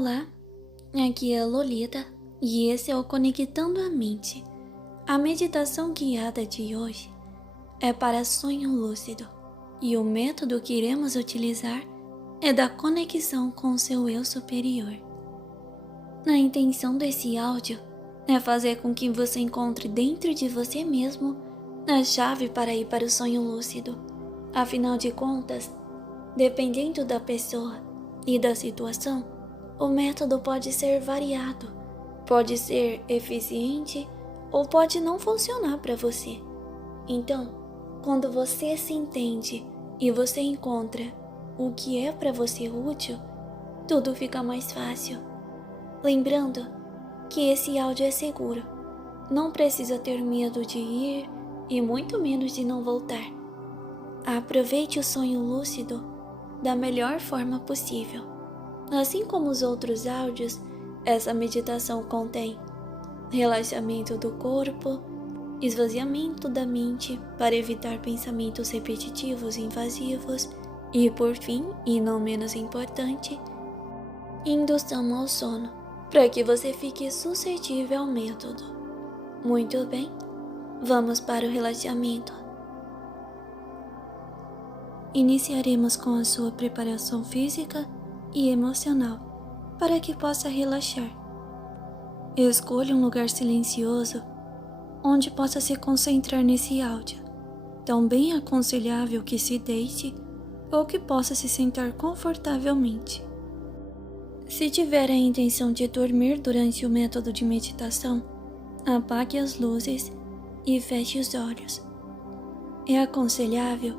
Olá, aqui é a Lolita e esse é o Conectando a Mente. A meditação guiada de hoje é para sonho lúcido e o método que iremos utilizar é da conexão com o seu eu superior. A intenção desse áudio é fazer com que você encontre dentro de você mesmo a chave para ir para o sonho lúcido. Afinal de contas, dependendo da pessoa e da situação, o método pode ser variado, pode ser eficiente ou pode não funcionar para você. Então, quando você se entende e você encontra o que é para você útil, tudo fica mais fácil. Lembrando que esse áudio é seguro, não precisa ter medo de ir e muito menos de não voltar. Aproveite o sonho lúcido da melhor forma possível. Assim como os outros áudios, essa meditação contém relaxamento do corpo, esvaziamento da mente para evitar pensamentos repetitivos e invasivos e, por fim, e não menos importante, indução ao sono, para que você fique suscetível ao método. Muito bem, vamos para o relaxamento. Iniciaremos com a sua preparação física e emocional para que possa relaxar. Escolha um lugar silencioso onde possa se concentrar nesse áudio. Também é aconselhável que se deite ou que possa se sentar confortavelmente. Se tiver a intenção de dormir durante o método de meditação, apague as luzes e feche os olhos. É aconselhável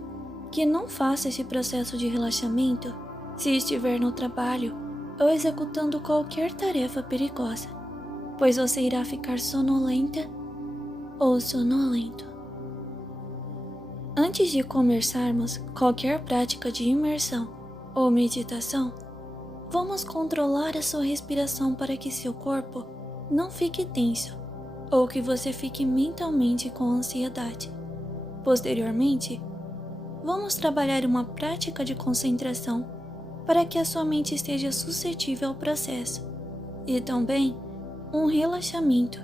que não faça esse processo de relaxamento se estiver no trabalho ou executando qualquer tarefa perigosa, pois você irá ficar sonolenta ou sonolento. Antes de começarmos qualquer prática de imersão ou meditação, vamos controlar a sua respiração para que seu corpo não fique tenso ou que você fique mentalmente com ansiedade. Posteriormente, vamos trabalhar uma prática de concentração para que a sua mente esteja suscetível ao processo e também um relaxamento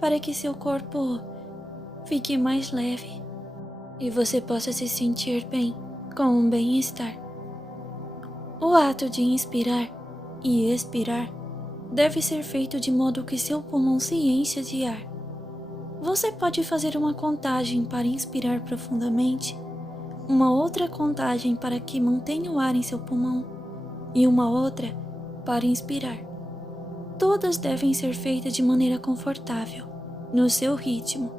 para que seu corpo fique mais leve e você possa se sentir bem, com um bem-estar. O ato de inspirar e expirar deve ser feito de modo que seu pulmão se encha de ar. Você pode fazer uma contagem para inspirar profundamente, uma outra contagem para que mantenha o ar em seu pulmão e uma outra para inspirar. Todas devem ser feitas de maneira confortável, no seu ritmo.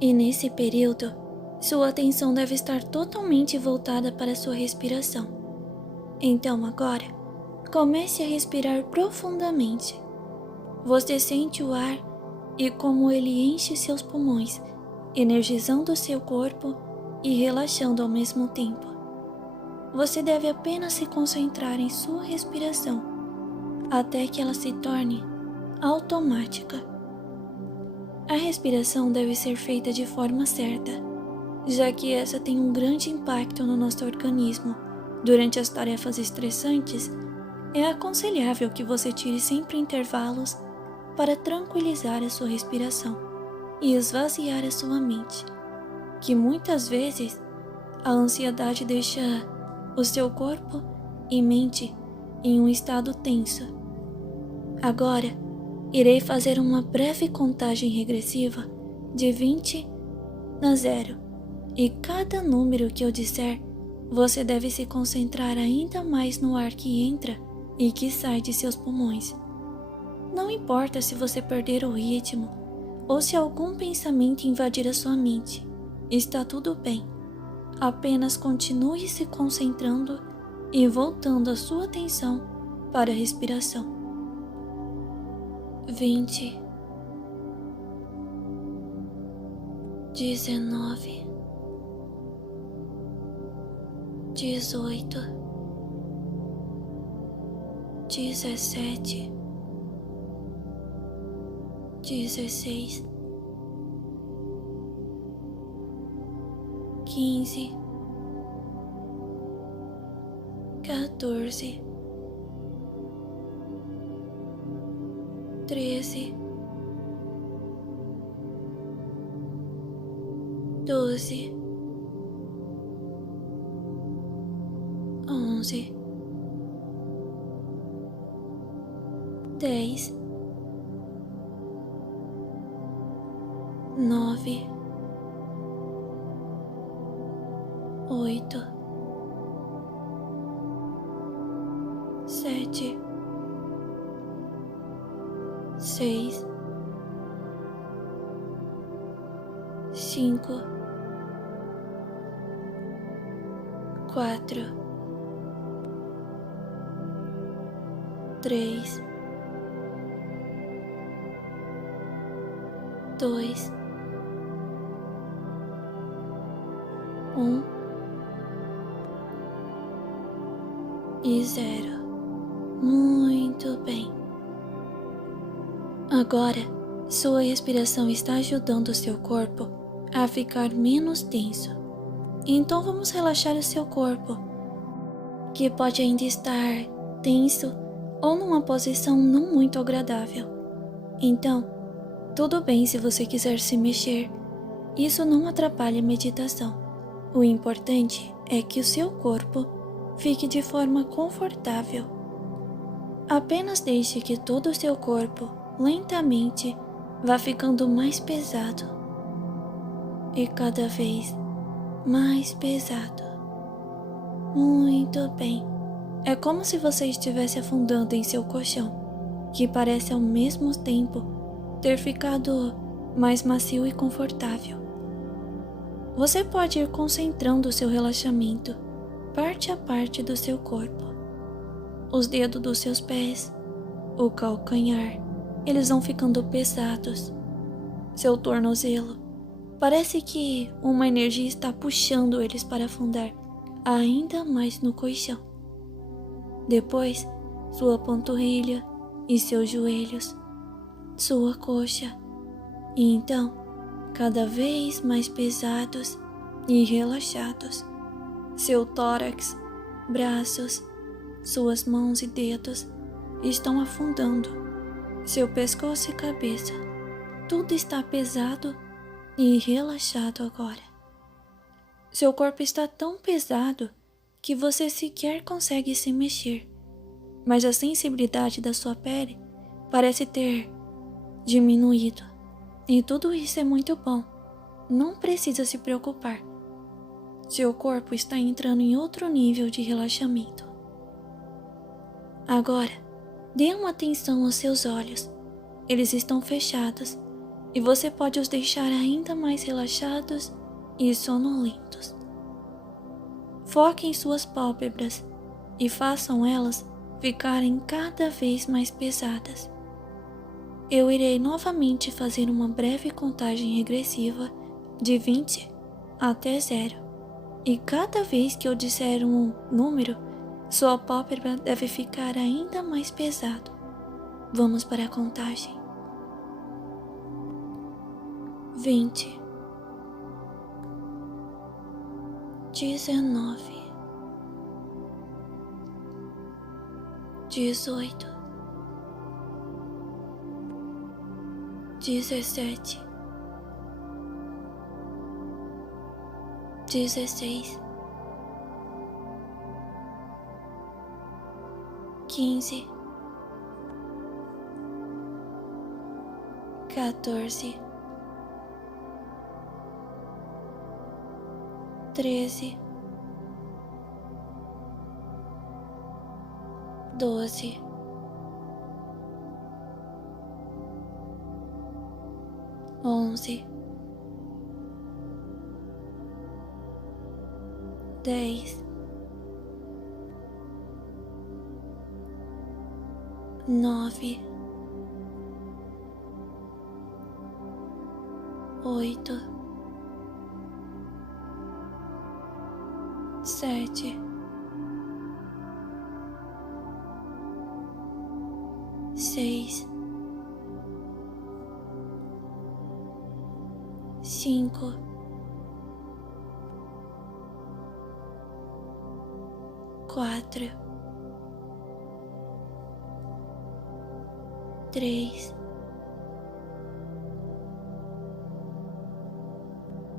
E nesse período, sua atenção deve estar totalmente voltada para a sua respiração. Então agora, comece a respirar profundamente. Você sente o ar e como ele enche seus pulmões, energizando seu corpo e relaxando ao mesmo tempo. Você deve apenas se concentrar em sua respiração, até que ela se torne automática. A respiração deve ser feita de forma certa, já que essa tem um grande impacto no nosso organismo. Durante as tarefas estressantes, é aconselhável que você tire sempre intervalos para tranquilizar a sua respiração e esvaziar a sua mente, que muitas vezes a ansiedade deixa o seu corpo e mente em um estado tenso. Agora, irei fazer uma breve contagem regressiva de 20 a 0 e cada número que eu disser, você deve se concentrar ainda mais no ar que entra e que sai de seus pulmões. Não importa se você perder o ritmo ou se algum pensamento invadir a sua mente, está tudo bem. Apenas continue se concentrando e voltando a sua atenção para a respiração. 20, 19, 18, 17, 16, 15, 14, 13, 12, 11, 10, 9, 8, 7, 6, 5, 4, 3, 2, 1 e 0. Muito bem. Agora, sua respiração está ajudando o seu corpo a ficar menos tenso. Então vamos relaxar o seu corpo, que pode ainda estar tenso ou numa posição não muito agradável. Então, tudo bem se você quiser se mexer. Isso não atrapalha a meditação. O importante é que o seu corpo fique de forma confortável. Apenas deixe que todo o seu corpo lentamente vá ficando mais pesado e cada vez mais pesado. Muito bem. É como se você estivesse afundando em seu colchão, que parece ao mesmo tempo ter ficado mais macio e confortável. Você pode ir concentrando o seu relaxamento parte a parte do seu corpo. Os dedos dos seus pés, o calcanhar, eles vão ficando pesados. Seu tornozelo, parece que uma energia está puxando eles para afundar ainda mais no colchão. Depois, sua panturrilha e seus joelhos, sua coxa, e então, cada vez mais pesados e relaxados. Seu tórax, braços, suas mãos e dedos estão afundando. Seu pescoço e cabeça, tudo está pesado e relaxado agora. Seu corpo está tão pesado que você sequer consegue se mexer, mas a sensibilidade da sua pele parece ter diminuído. E tudo isso é muito bom. Não precisa se preocupar. Seu corpo está entrando em outro nível de relaxamento. Agora, dê uma atenção aos seus olhos. Eles estão fechados e você pode os deixar ainda mais relaxados e sonolentos. Foque em suas pálpebras e façam elas ficarem cada vez mais pesadas. Eu irei novamente fazer uma breve contagem regressiva de 20 até 0. E cada vez que eu disser um número, sua pálpebra deve ficar ainda mais pesado. Vamos para a contagem. 20, 19, 18, 17, 16, 15, 14, 13, 12, 11, 10, 9, 8, 7, 6, 5, 4, 3,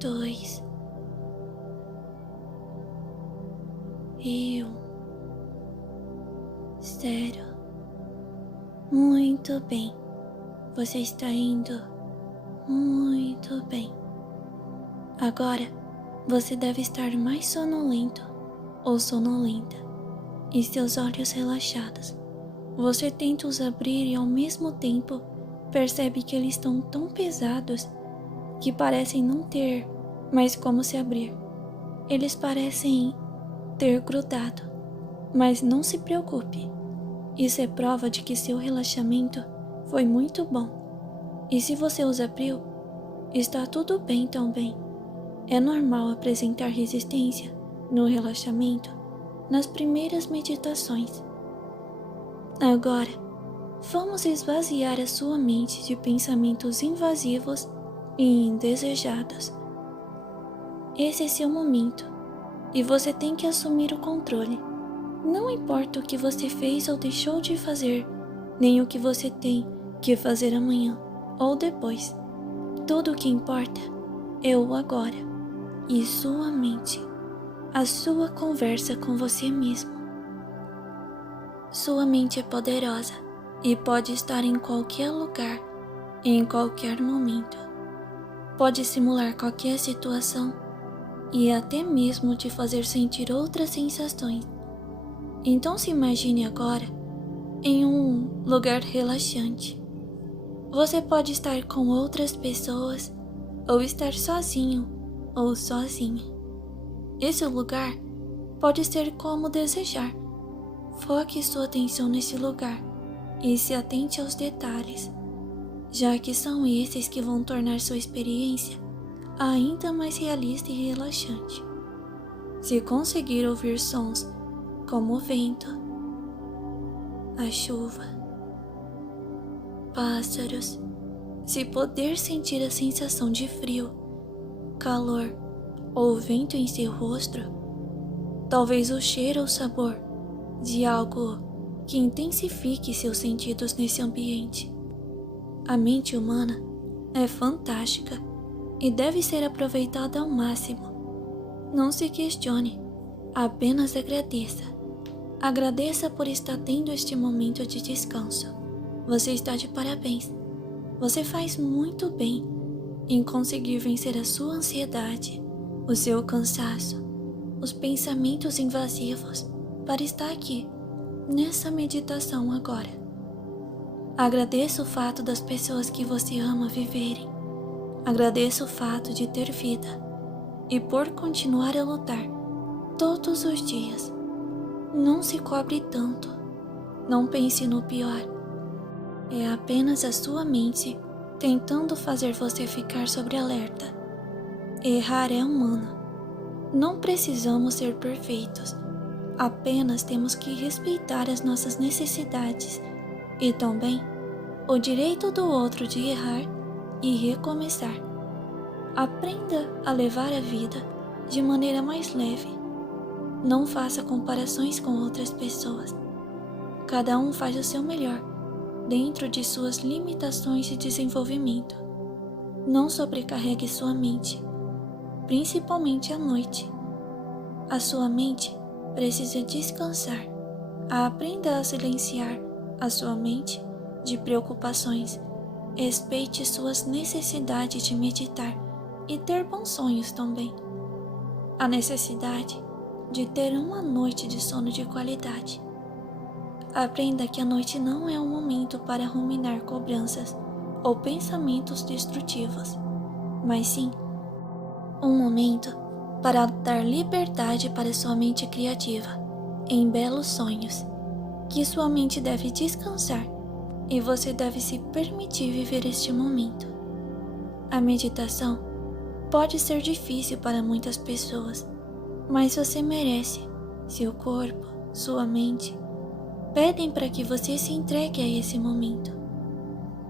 2 e 1. 0. Muito bem. Você está indo muito bem. Agora, você deve estar mais sonolento ou sonolenta e seus olhos relaxados. Você tenta os abrir e ao mesmo tempo percebe que eles estão tão pesados que parecem não ter mais como se abrir. Eles parecem ter grudado, mas não se preocupe. Isso é prova de que seu relaxamento foi muito bom. E se você os abriu, está tudo bem também. É normal apresentar resistência no relaxamento nas primeiras meditações. Agora, vamos esvaziar a sua mente de pensamentos invasivos e indesejados. Esse é seu momento e você tem que assumir o controle. Não importa o que você fez ou deixou de fazer, nem o que você tem que fazer amanhã ou depois. Tudo o que importa é o agora e sua mente, a sua conversa com você mesmo. Sua mente é poderosa e pode estar em qualquer lugar, em qualquer momento. Pode simular qualquer situação e até mesmo te fazer sentir outras sensações. Então se imagine agora em um lugar relaxante. Você pode estar com outras pessoas ou estar sozinho ou sozinha. Esse lugar pode ser como desejar. Foque sua atenção nesse lugar e se atente aos detalhes, já que são esses que vão tornar sua experiência ainda mais realista e relaxante. Se conseguir ouvir sons como o vento, a chuva, pássaros, se poder sentir a sensação de frio, calor ou vento em seu rosto, talvez o cheiro ou sabor de algo que intensifique seus sentidos nesse ambiente. A mente humana é fantástica e deve ser aproveitada ao máximo. Não se questione, apenas agradeça. Agradeça por estar tendo este momento de descanso. Você está de parabéns. Você faz muito bem em conseguir vencer a sua ansiedade, o seu cansaço, os pensamentos invasivos para estar aqui, nessa meditação agora. Agradeça o fato das pessoas que você ama viverem. Agradeça o fato de ter vida e por continuar a lutar todos os dias. Não se cobre tanto. Não pense no pior. É apenas a sua mente tentando fazer você ficar sobre alerta. Errar é humano. Não precisamos ser perfeitos. Apenas temos que respeitar as nossas necessidades e também o direito do outro de errar e recomeçar. Aprenda a levar a vida de maneira mais leve. Não faça comparações com outras pessoas. Cada um faz o seu melhor dentro de suas limitações de desenvolvimento. Não sobrecarregue sua mente, principalmente à noite. A sua mente precisa descansar. Aprenda a silenciar a sua mente de preocupações. Respeite suas necessidades de meditar e ter bons sonhos também. A necessidade de ter uma noite de sono de qualidade. Aprenda que a noite não é um momento para ruminar cobranças ou pensamentos destrutivos, mas sim um momento para dar liberdade para sua mente criativa, em belos sonhos, que sua mente deve descansar e você deve se permitir viver este momento. A meditação pode ser difícil para muitas pessoas, mas você merece. Seu corpo, sua mente, pedem para que você se entregue a esse momento.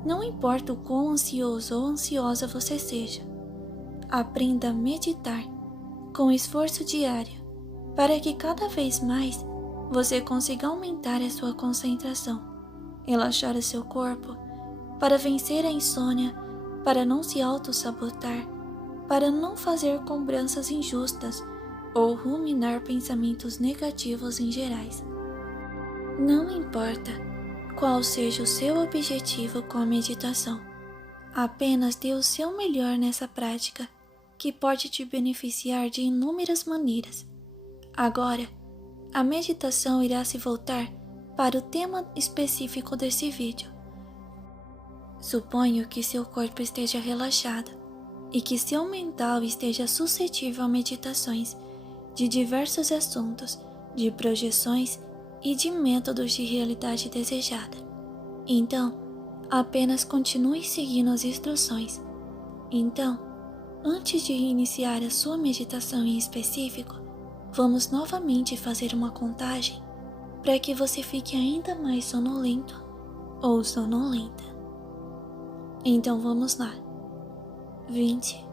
Não importa o quão ansioso ou ansiosa você seja, aprenda a meditar com esforço diário, para que cada vez mais você consiga aumentar a sua concentração, relaxar o seu corpo, para vencer a insônia, para não se auto-sabotar, para não fazer cobranças injustas ou ruminar pensamentos negativos em gerais. Não importa qual seja o seu objetivo com a meditação, apenas dê o seu melhor nessa prática, que pode te beneficiar de inúmeras maneiras. Agora, a meditação irá se voltar para o tema específico desse vídeo. Suponho que seu corpo esteja relaxado e que seu mental esteja suscetível a meditações de diversos assuntos, de projeções e de métodos de realidade desejada. Então, apenas continue seguindo as instruções. Então, antes de iniciar a sua meditação em específico, vamos novamente fazer uma contagem para que você fique ainda mais sonolento ou sonolenta. Então vamos lá. 20,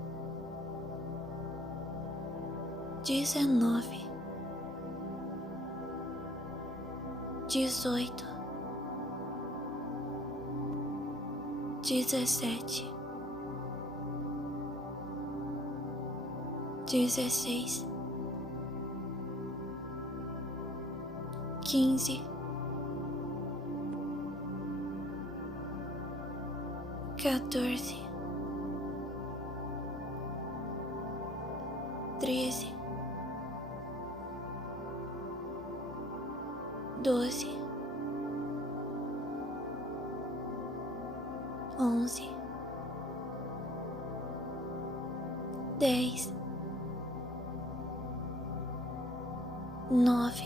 19, 18, 17, 16, 15, 14, 13, 12, 11, 10, 9,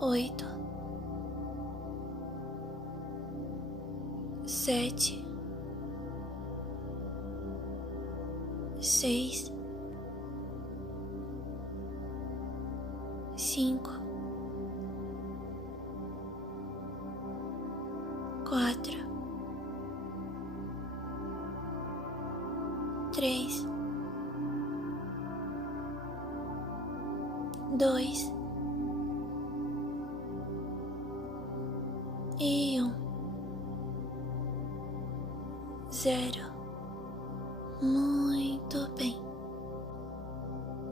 8, 7, 6, 5, 4, 3, 2 e 1. 0. Muito bem.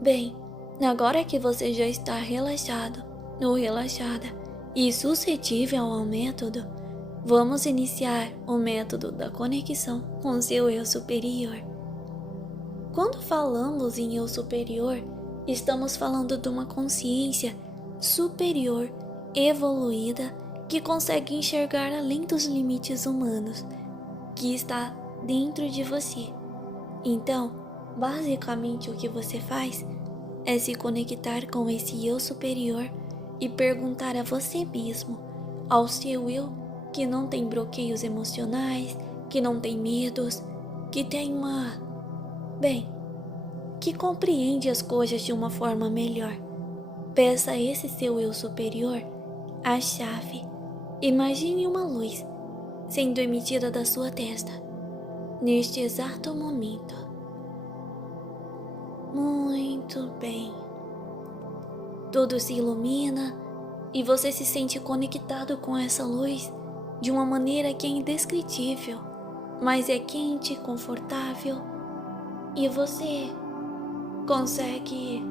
Bem, agora que você já está relaxado ou relaxada e suscetível ao método, vamos iniciar o método da conexão com seu eu superior. Quando falamos em eu superior, estamos falando de uma consciência superior, evoluída, que consegue enxergar além dos limites humanos, que está dentro de você. Então, basicamente o que você faz é se conectar com esse eu superior e perguntar a você mesmo, ao seu eu que não tem bloqueios emocionais, que não tem medos, que tem que compreende as coisas de uma forma melhor. Peça a esse seu eu superior a chave. Imagine uma luz sendo emitida da sua testa, neste exato momento. Muito bem. Tudo se ilumina e você se sente conectado com essa luz de uma maneira que é indescritível, mas é quente, confortável e você consegue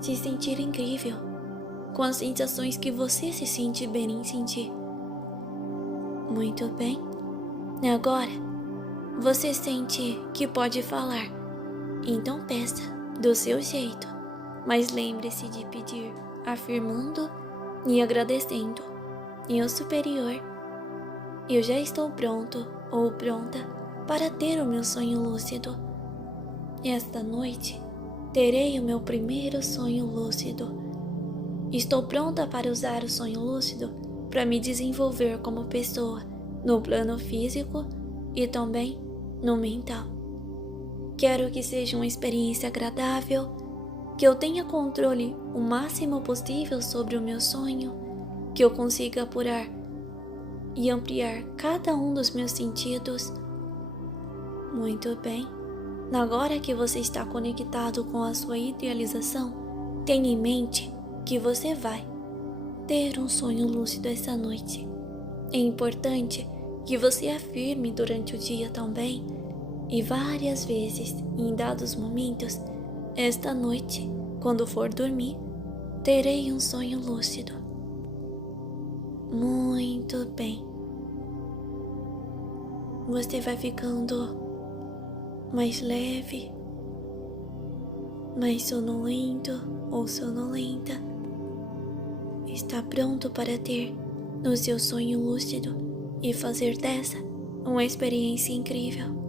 se sentir incrível com as sensações que você se sente bem em sentir. Muito bem. Agora, você sente que pode falar, então peça do seu jeito, mas lembre-se de pedir afirmando e agradecendo. Eu superior, eu já estou pronto ou pronta para ter o meu sonho lúcido. Esta noite terei o meu primeiro sonho lúcido. Estou pronta para usar o sonho lúcido para me desenvolver como pessoa no plano físico e também no mental. Quero que seja uma experiência agradável, que eu tenha controle o máximo possível sobre o meu sonho, que eu consiga apurar e ampliar cada um dos meus sentidos. Muito bem. Agora que você está conectado com a sua idealização, tenha em mente que você vai ter um sonho lúcido essa noite. É importante que você afirme durante o dia também E várias vezes, em dados momentos, esta noite, quando for dormir, terei um sonho lúcido. Muito bem. Você vai ficando mais leve, mais sonolento ou sonolenta. Está pronto para ter o seu sonho lúcido e fazer dessa uma experiência incrível.